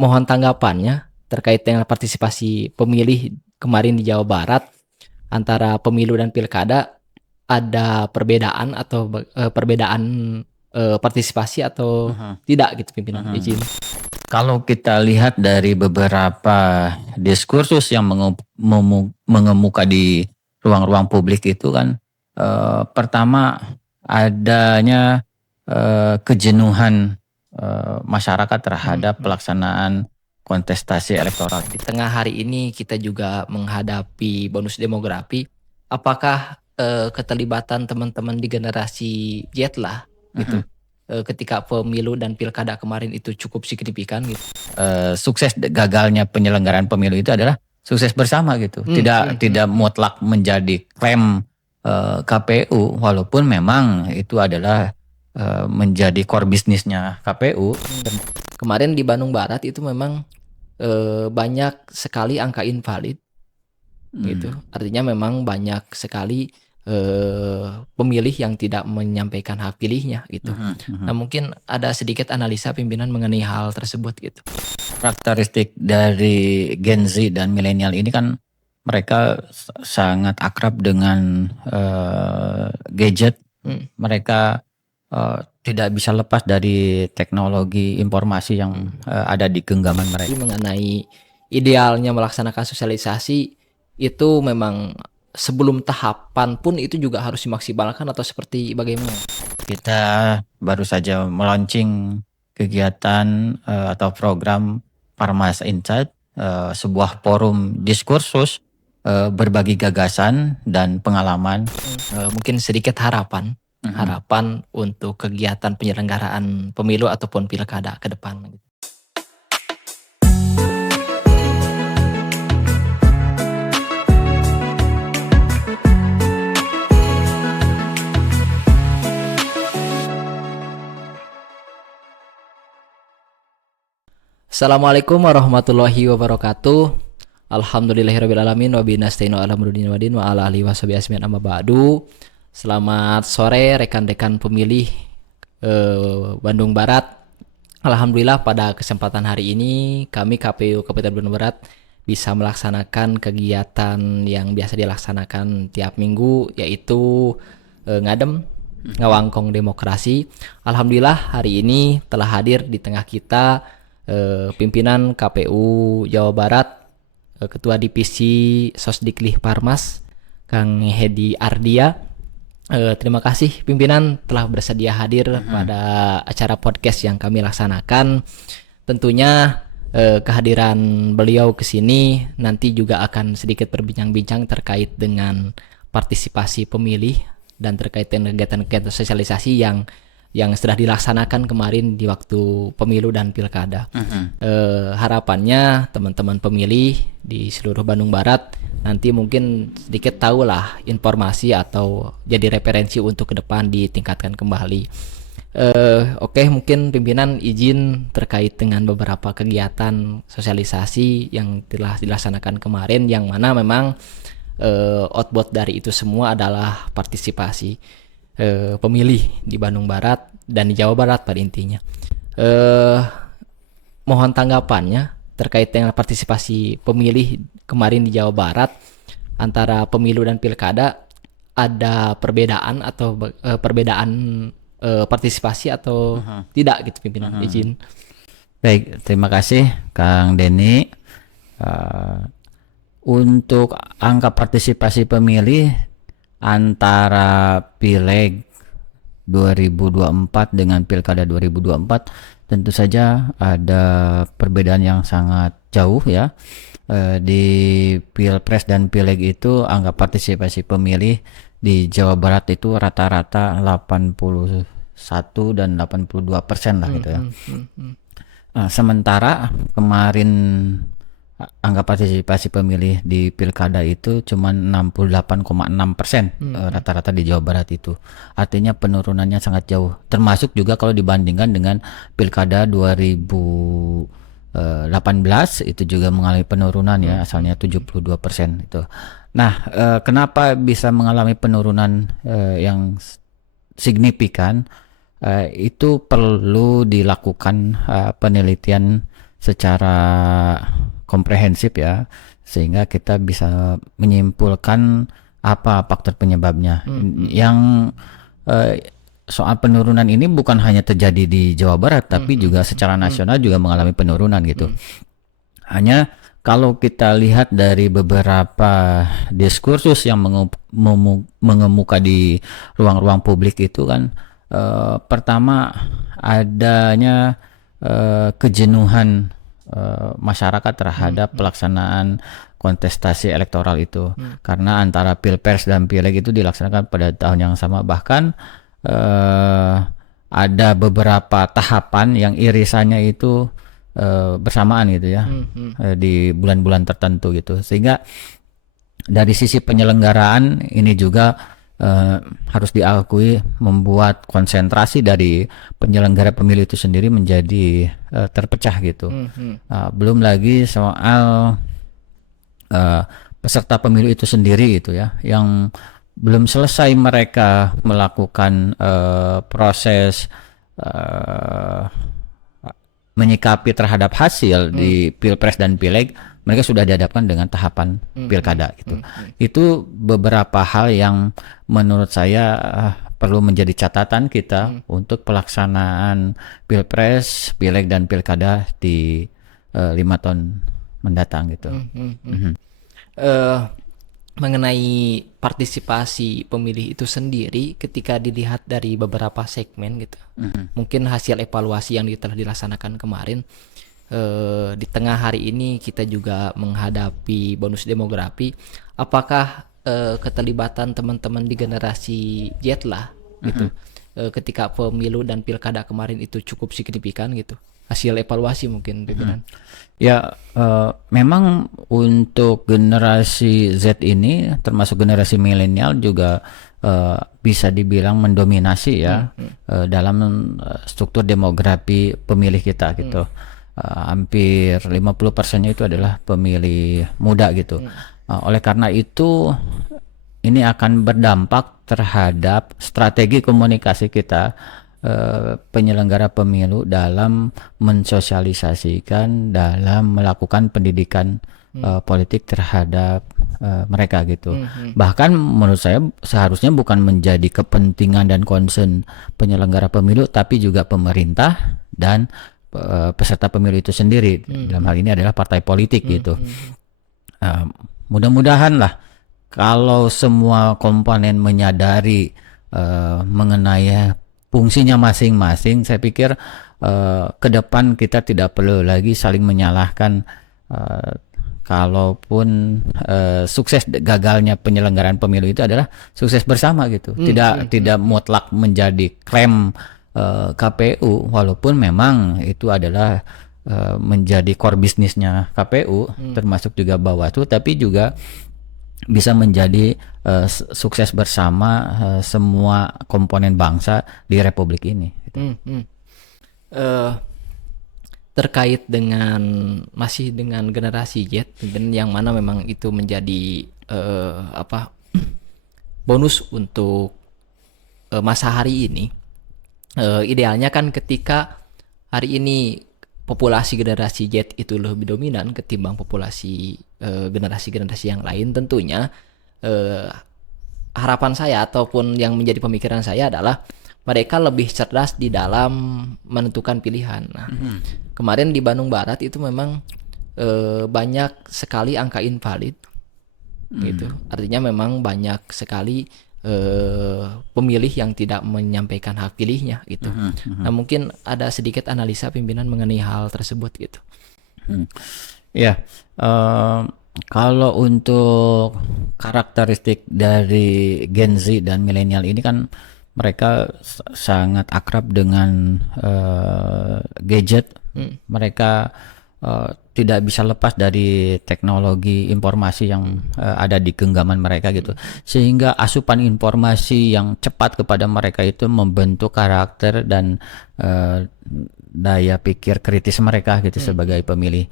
Mohon tanggapannya terkait dengan partisipasi pemilih kemarin di Jawa Barat antara pemilu dan pilkada. Ada perbedaan atau perbedaan partisipasi atau tidak gitu pimpinan? Izin. Kalau kita lihat dari beberapa diskursus yang mengemuka di ruang-ruang publik itu kan, pertama adanya kejenuhan masyarakat terhadap pelaksanaan kontestasi elektoral. Di tengah hari ini kita juga menghadapi bonus demografi. Apakah keterlibatan teman-teman di generasi Z lah gitu ketika pemilu dan pilkada kemarin itu cukup signifikan gitu? Sukses gagalnya penyelenggaraan pemilu itu adalah sukses bersama gitu. Tidak mutlak menjadi klaim KPU, walaupun memang itu adalah menjadi core bisnisnya KPU. Kemarin di Bandung Barat itu memang banyak sekali angka invalid gitu. Artinya memang banyak sekali pemilih yang tidak menyampaikan hak pilihnya gitu. Nah, mungkin ada sedikit analisa pimpinan mengenai hal tersebut gitu. Karakteristik dari Gen Z dan milenial ini kan mereka sangat akrab dengan gadget. Mereka tidak bisa lepas dari teknologi informasi yang ada di genggaman mereka. Mengenai idealnya melaksanakan sosialisasi itu memang sebelum tahapan pun itu juga harus dimaksimalkan atau seperti bagaimana? Kita baru saja melaunching kegiatan atau program Parmas Insight, sebuah forum diskursus berbagi gagasan dan pengalaman. Mungkin sedikit harapan untuk kegiatan penyelenggaraan pemilu ataupun pilkada ke depan. Assalamualaikum warahmatullahi wabarakatuh. Alhamdulillahirrabbilalamin wa binasta'inu ala murudin wadin wa ala alihi washabihi asmin amma ba'du. Selamat sore rekan-rekan pemilih Bandung Barat. Alhamdulillah pada kesempatan hari ini kami KPU Kabupaten Bandung Barat bisa melaksanakan kegiatan yang biasa dilaksanakan tiap minggu, yaitu ngadem ngawangkong demokrasi. Alhamdulillah hari ini telah hadir di tengah kita pimpinan KPU Jawa Barat, Ketua Divisi Sosdiklih Parmas, Kang Hedi Ardia. Terima kasih pimpinan telah bersedia hadir pada acara podcast yang kami laksanakan. Tentunya kehadiran beliau ke sini nanti juga akan sedikit berbincang-bincang terkait dengan partisipasi pemilih dan terkait dengan kegiatan-kegiatan sosialisasi yang sudah dilaksanakan kemarin di waktu pemilu dan pilkada. Harapannya teman-teman pemilih di seluruh Bandung Barat nanti mungkin sedikit tahulah informasi atau jadi referensi untuk ke depan ditingkatkan kembali. Oke, mungkin pimpinan izin terkait dengan beberapa kegiatan sosialisasi yang telah dilaksanakan kemarin, yang mana memang output dari itu semua adalah partisipasi pemilih di Bandung Barat dan di Jawa Barat pada intinya. Mohon tanggapannya terkait dengan partisipasi pemilih kemarin di Jawa Barat antara pemilu dan pilkada. Ada perbedaan atau perbedaan partisipasi atau tidak gitu pimpinan? Izin. Baik, terima kasih Kang Denny. Untuk angka partisipasi pemilih antara Pileg 2024 dengan Pilkada 2024 tentu saja ada perbedaan yang sangat jauh ya. Di Pilpres dan Pileg itu angka partisipasi pemilih di Jawa Barat itu rata-rata 81 dan 82% lah gitu ya. Sementara kemarin angka partisipasi pemilih di pilkada itu cuma 68,6% rata-rata di Jawa Barat itu. Artinya penurunannya sangat jauh. Termasuk juga kalau dibandingkan dengan pilkada 2018 itu juga mengalami penurunan ya, asalnya 72% itu. Nah, kenapa bisa mengalami penurunan yang signifikan? Itu perlu dilakukan penelitian secara komprehensif ya, sehingga kita bisa menyimpulkan apa faktor penyebabnya. Yang soal penurunan ini bukan hanya terjadi di Jawa Barat, tapi juga secara nasional juga mengalami penurunan gitu. Hanya kalau kita lihat dari beberapa diskursus yang mengemuka di ruang-ruang publik itu kan, pertama adanya kejenuhan masyarakat terhadap pelaksanaan kontestasi elektoral itu, karena antara pilpres dan pileg itu dilaksanakan pada tahun yang sama, bahkan ada beberapa tahapan yang irisannya itu bersamaan gitu ya, di bulan-bulan tertentu gitu, sehingga dari sisi penyelenggaraan ini juga harus diakui membuat konsentrasi dari penyelenggara pemilu itu sendiri menjadi terpecah gitu. Belum lagi soal peserta pemilu itu sendiri gitu ya, yang belum selesai mereka melakukan proses menyikapi terhadap hasil di pilpres dan pileg, mereka sudah dihadapkan dengan tahapan pilkada gitu. Itu beberapa hal yang menurut saya perlu menjadi catatan kita untuk pelaksanaan pilpres, pileg dan pilkada di 5 tahun mendatang gitu. Mengenai partisipasi pemilih itu sendiri, ketika dilihat dari beberapa segmen gitu, mungkin hasil evaluasi yang telah dilaksanakan kemarin, di tengah hari ini kita juga menghadapi bonus demografi. Apakah keterlibatan teman-teman di generasi Z lah gitu, ketika pemilu dan pilkada kemarin itu cukup signifikan gitu, hasil evaluasi mungkin pimpinan? Ya, memang untuk generasi Z ini termasuk generasi milenial juga bisa dibilang mendominasi ya dalam struktur demografi pemilih kita gitu. Hampir 50%-nya itu adalah pemilih muda gitu. Oleh karena itu ini akan berdampak terhadap strategi komunikasi kita penyelenggara pemilu dalam mensosialisasikan, dalam melakukan pendidikan politik terhadap mereka gitu. Bahkan menurut saya seharusnya bukan menjadi kepentingan dan concern penyelenggara pemilu, tapi juga pemerintah dan peserta pemilu itu sendiri. Dalam hal ini adalah partai politik gitu. Mudah-mudahan lah kalau semua komponen menyadari mengenai fungsinya masing-masing, saya pikir ke depan kita tidak perlu lagi saling menyalahkan. Kalaupun sukses gagalnya penyelenggaraan pemilu itu adalah sukses bersama gitu, tidak mutlak menjadi klaim KPU, walaupun memang itu adalah menjadi core bisnisnya KPU, termasuk juga Bawaslu, tapi juga bisa menjadi sukses bersama semua komponen bangsa di Republik ini. Terkait dengan masih dengan generasi Z, dan yang mana memang itu menjadi bonus untuk masa hari ini. Idealnya kan ketika hari ini populasi generasi Z itu lebih dominan ketimbang populasi generasi-generasi yang lain, tentunya harapan saya ataupun yang menjadi pemikiran saya adalah mereka lebih cerdas di dalam menentukan pilihan. Nah, kemarin di Bandung Barat itu memang banyak sekali angka invalid gitu. Artinya memang banyak sekali pemilih yang tidak menyampaikan hak pilihnya gitu. Nah, mungkin ada sedikit analisa pimpinan mengenai hal tersebut gitu. Ya, kalau untuk karakteristik dari Gen Z dan milenial ini kan mereka sangat akrab dengan gadget. Mereka tidak bisa lepas dari teknologi informasi yang ada di genggaman mereka gitu, sehingga asupan informasi yang cepat kepada mereka itu membentuk karakter dan daya pikir kritis mereka gitu sebagai pemilih.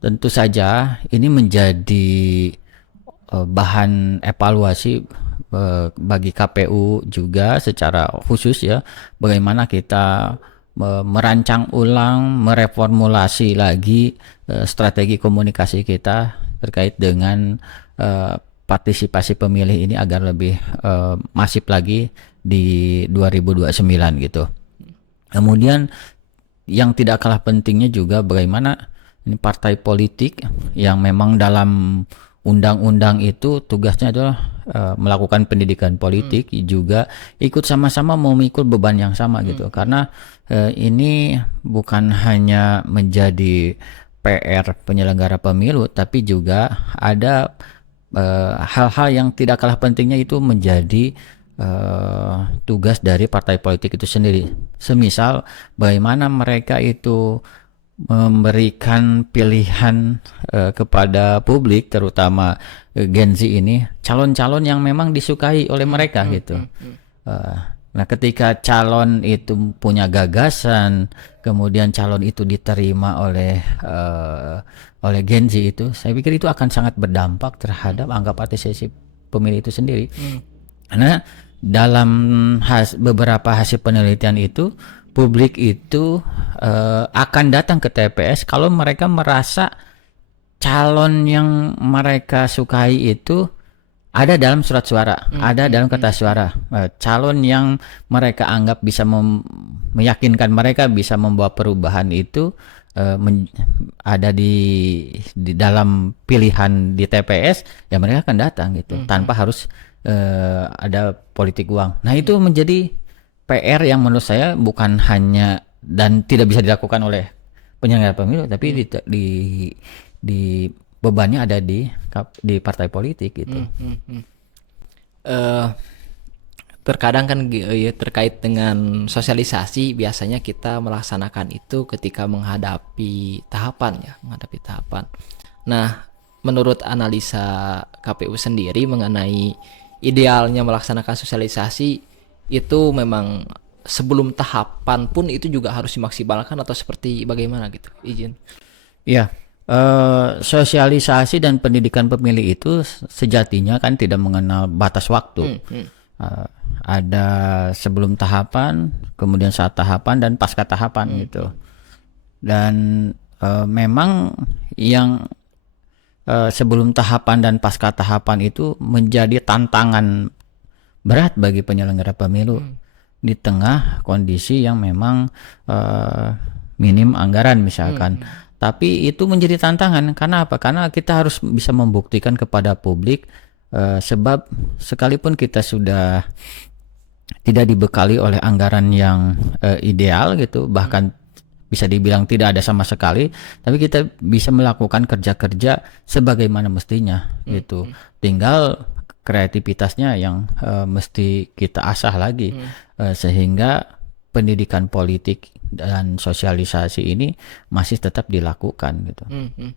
Tentu saja ini menjadi bahan evaluasi bagi KPU juga secara khusus ya, bagaimana kita merancang ulang, mereformulasi lagi strategi komunikasi kita terkait dengan partisipasi pemilih ini agar lebih masif lagi di 2029 gitu. Kemudian yang tidak kalah pentingnya juga bagaimana ini partai politik yang memang dalam undang-undang itu tugasnya adalah melakukan pendidikan politik, juga ikut sama-sama memikul beban yang sama gitu. Karena ini bukan hanya menjadi PR penyelenggara pemilu, tapi juga ada hal-hal yang tidak kalah pentingnya itu menjadi tugas dari partai politik itu sendiri. Semisal bagaimana mereka itu memberikan pilihan kepada publik, terutama Gen Z ini, calon-calon yang memang disukai oleh mereka gitu. Nah, ketika calon itu punya gagasan, kemudian calon itu diterima oleh Gen Z itu, saya pikir itu akan sangat berdampak terhadap angka partisipasi pemilih itu sendiri. Karena dalam beberapa hasil penelitian itu, publik itu akan datang ke TPS kalau mereka merasa calon yang mereka sukai itu ada dalam surat suara, ada dalam kertas suara. Calon yang mereka anggap bisa meyakinkan mereka bisa membawa perubahan itu ada di dalam pilihan di TPS, ya mereka akan datang gitu, tanpa harus ada politik uang. Nah, itu menjadi PR yang menurut saya bukan hanya dan tidak bisa dilakukan oleh penyelenggara pemilu, tapi di bebannya ada di partai politik gitu. Terkadang kan terkait dengan sosialisasi, biasanya kita melaksanakan itu ketika menghadapi tahapan. Nah, menurut analisa KPU sendiri mengenai idealnya melaksanakan sosialisasi itu memang sebelum tahapan pun itu juga harus dimaksimalkan atau seperti bagaimana gitu? Izin. Ya, sosialisasi dan pendidikan pemilih itu sejatinya kan tidak mengenal batas waktu. Ada sebelum tahapan, kemudian saat tahapan, dan pasca tahapan gitu. Dan memang yang sebelum tahapan dan pasca tahapan itu menjadi tantangan berat bagi penyelenggara pemilu di tengah kondisi yang memang minim anggaran misalkan. Tapi itu menjadi tantangan karena apa? Karena kita harus bisa membuktikan kepada publik, sebab sekalipun kita sudah tidak dibekali oleh anggaran yang ideal gitu, bahkan bisa dibilang tidak ada sama sekali, tapi kita bisa melakukan kerja-kerja sebagaimana mestinya gitu. Tinggal kreativitasnya yang mesti kita asah lagi, sehingga pendidikan politik dan sosialisasi ini masih tetap dilakukan gitu,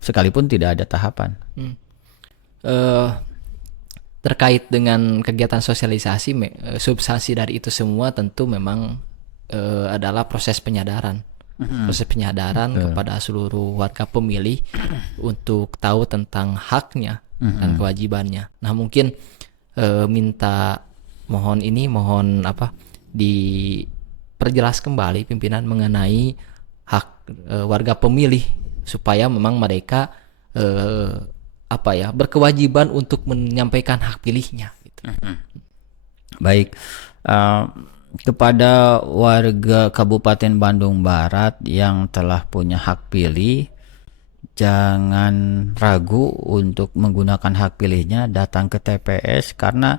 sekalipun tidak ada tahapan. Terkait dengan kegiatan sosialisasi, substansi dari itu semua tentu memang adalah proses penyadaran. Proses penyadaran kepada seluruh warga pemilih untuk tahu tentang haknya dan kewajibannya. Nah, mungkin mohon diperjelas kembali pimpinan mengenai hak warga pemilih supaya memang mereka berkewajiban untuk menyampaikan hak pilihnya gitu. Baik, kepada warga Kabupaten Bandung Barat yang telah punya hak pilih, jangan ragu untuk menggunakan hak pilihnya, datang ke TPS, karena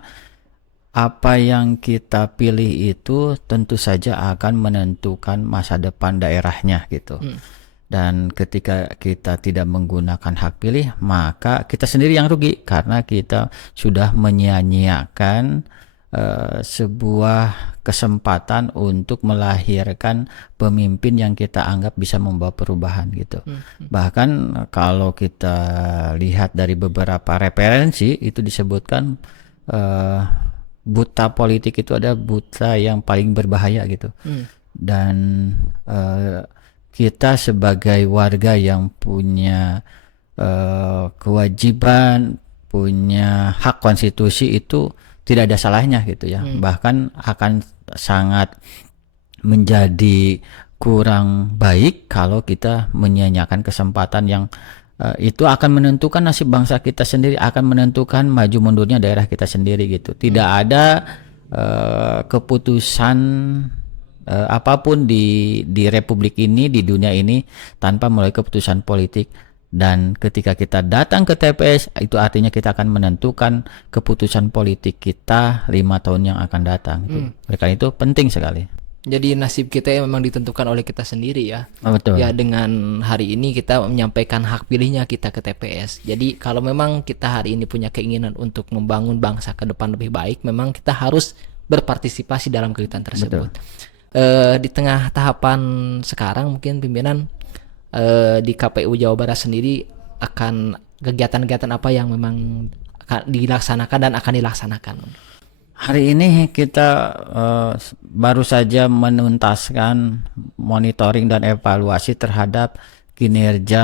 apa yang kita pilih itu tentu saja akan menentukan masa depan daerahnya gitu. Dan ketika kita tidak menggunakan hak pilih, maka kita sendiri yang rugi karena kita sudah menyia-nyiakan sebuah kesempatan untuk melahirkan pemimpin yang kita anggap bisa membawa perubahan gitu. Bahkan kalau kita lihat dari beberapa referensi itu disebutkan buta politik itu ada buta yang paling berbahaya gitu. Dan kita sebagai warga yang punya kewajiban, punya hak konstitusi itu tidak ada salahnya gitu ya. Bahkan akan sangat menjadi kurang baik kalau kita menyia-nyiakan kesempatan yang itu akan menentukan nasib bangsa kita sendiri, akan menentukan maju mundurnya daerah kita sendiri gitu. Tidak ada keputusan apapun di republik ini, di dunia ini tanpa melalui keputusan politik. Dan ketika kita datang ke TPS, itu artinya kita akan menentukan keputusan politik kita 5 tahun yang akan datang. Oleh karena itu penting sekali. Jadi nasib kita yang memang ditentukan oleh kita sendiri ya. Betul. Ya, dengan hari ini kita menyampaikan hak pilihnya kita ke TPS. Jadi kalau memang kita hari ini punya keinginan untuk membangun bangsa ke depan lebih baik, memang kita harus berpartisipasi dalam kegiatan tersebut. Di tengah tahapan sekarang mungkin pimpinan di KPU Jawa Barat sendiri akan kegiatan-kegiatan apa yang memang akan dilaksanakan dan akan dilaksanakan? Hari ini kita baru saja menuntaskan monitoring dan evaluasi terhadap kinerja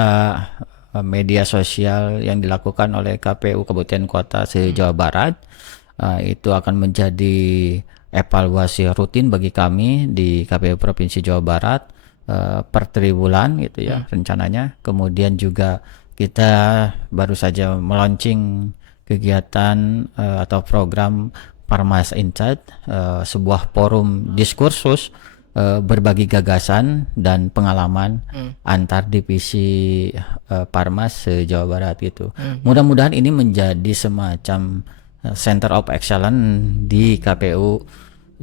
media sosial yang dilakukan oleh KPU Kabupaten Kota se-Jawa Barat. Itu akan menjadi evaluasi rutin bagi kami di KPU Provinsi Jawa Barat per triwulan gitu ya rencananya. Kemudian juga kita baru saja melaunching kegiatan atau program Parmas Insight, sebuah forum diskursus berbagi gagasan dan pengalaman antar divisi Parmas se-Jawa Barat gitu. Mudah-mudahan ini menjadi semacam Center of Excellence di KPU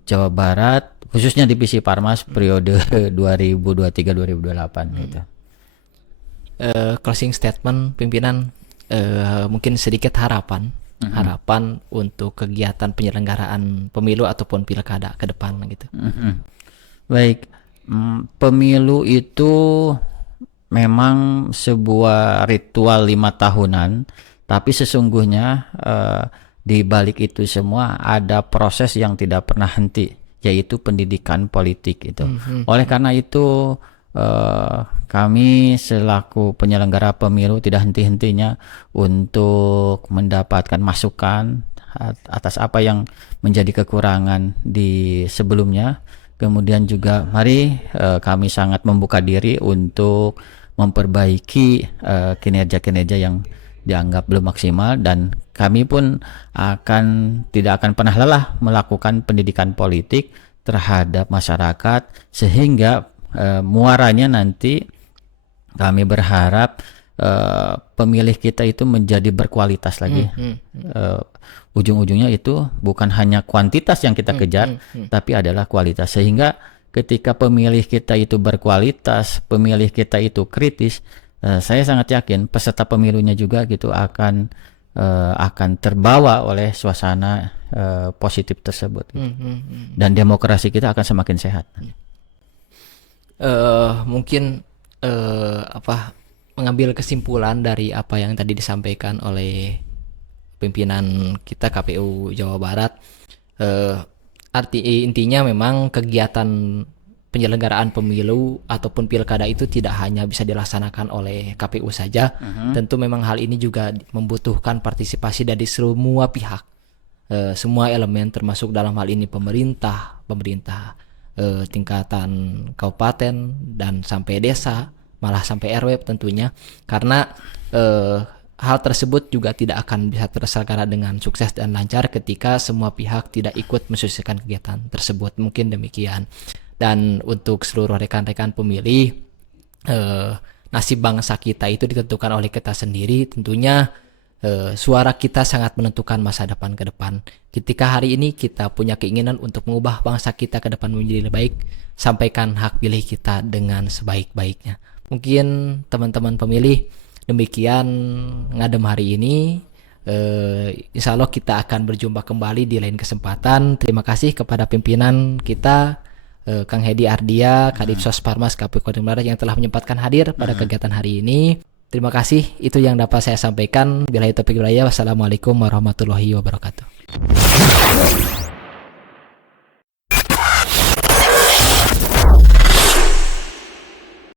Jawa Barat, khususnya divisi Parmas periode 2023-2028 gitu. Closing statement pimpinan, mungkin sedikit harapan untuk kegiatan penyelenggaraan pemilu ataupun pilkada ke depan gitu. Baik, pemilu itu memang sebuah ritual 5 tahunan, tapi sesungguhnya di balik itu semua ada proses yang tidak pernah henti, yaitu pendidikan politik itu. Oleh karena itu kami selaku penyelenggara pemilu tidak henti-hentinya untuk mendapatkan masukan atas apa yang menjadi kekurangan di sebelumnya. Kemudian juga mari kami sangat membuka diri untuk memperbaiki kinerja-kinerja yang dianggap belum maksimal, dan kami pun tidak akan pernah lelah melakukan pendidikan politik terhadap masyarakat sehingga muaranya nanti kami berharap pemilih kita itu menjadi berkualitas lagi. Ujung-ujungnya itu bukan hanya kuantitas yang kita kejar, tapi adalah kualitas. Sehingga ketika pemilih kita itu berkualitas, pemilih kita itu kritis, saya sangat yakin peserta pemilunya juga gitu akan terbawa oleh suasana positif tersebut. Dan demokrasi kita akan semakin sehat. Mungkin mengambil kesimpulan dari apa yang tadi disampaikan oleh pimpinan kita KPU Jawa Barat, intinya memang kegiatan penyelenggaraan pemilu ataupun pilkada itu tidak hanya bisa dilaksanakan oleh KPU saja. Tentu memang hal ini juga membutuhkan partisipasi dari semua pihak, semua elemen, termasuk dalam hal ini pemerintah tingkatan kabupaten dan sampai desa, malah sampai RW tentunya, karena hal tersebut juga tidak akan bisa terselenggara dengan sukses dan lancar ketika semua pihak tidak ikut mensukseskan kegiatan tersebut. Mungkin demikian. Dan untuk seluruh rekan-rekan pemilih, nasib bangsa kita itu ditentukan oleh kita sendiri. Tentunya suara kita sangat menentukan masa depan ke depan. Ketika hari ini kita punya keinginan untuk mengubah bangsa kita ke depan menjadi lebih baik, sampaikan hak pilih kita dengan sebaik-baiknya. Mungkin teman-teman pemilih, demikian ngadem hari ini. Insya Allah kita akan berjumpa kembali di lain kesempatan. Terima kasih kepada pimpinan kita, Kang Hedi Ardia, Kadipsos Parmas KPU Kabupaten Barat, yang telah menyempatkan hadir pada kegiatan hari ini. Terima kasih, itu yang dapat saya sampaikan. Billahi taufiq wal hidayah. Wassalamualaikum warahmatullahi wabarakatuh.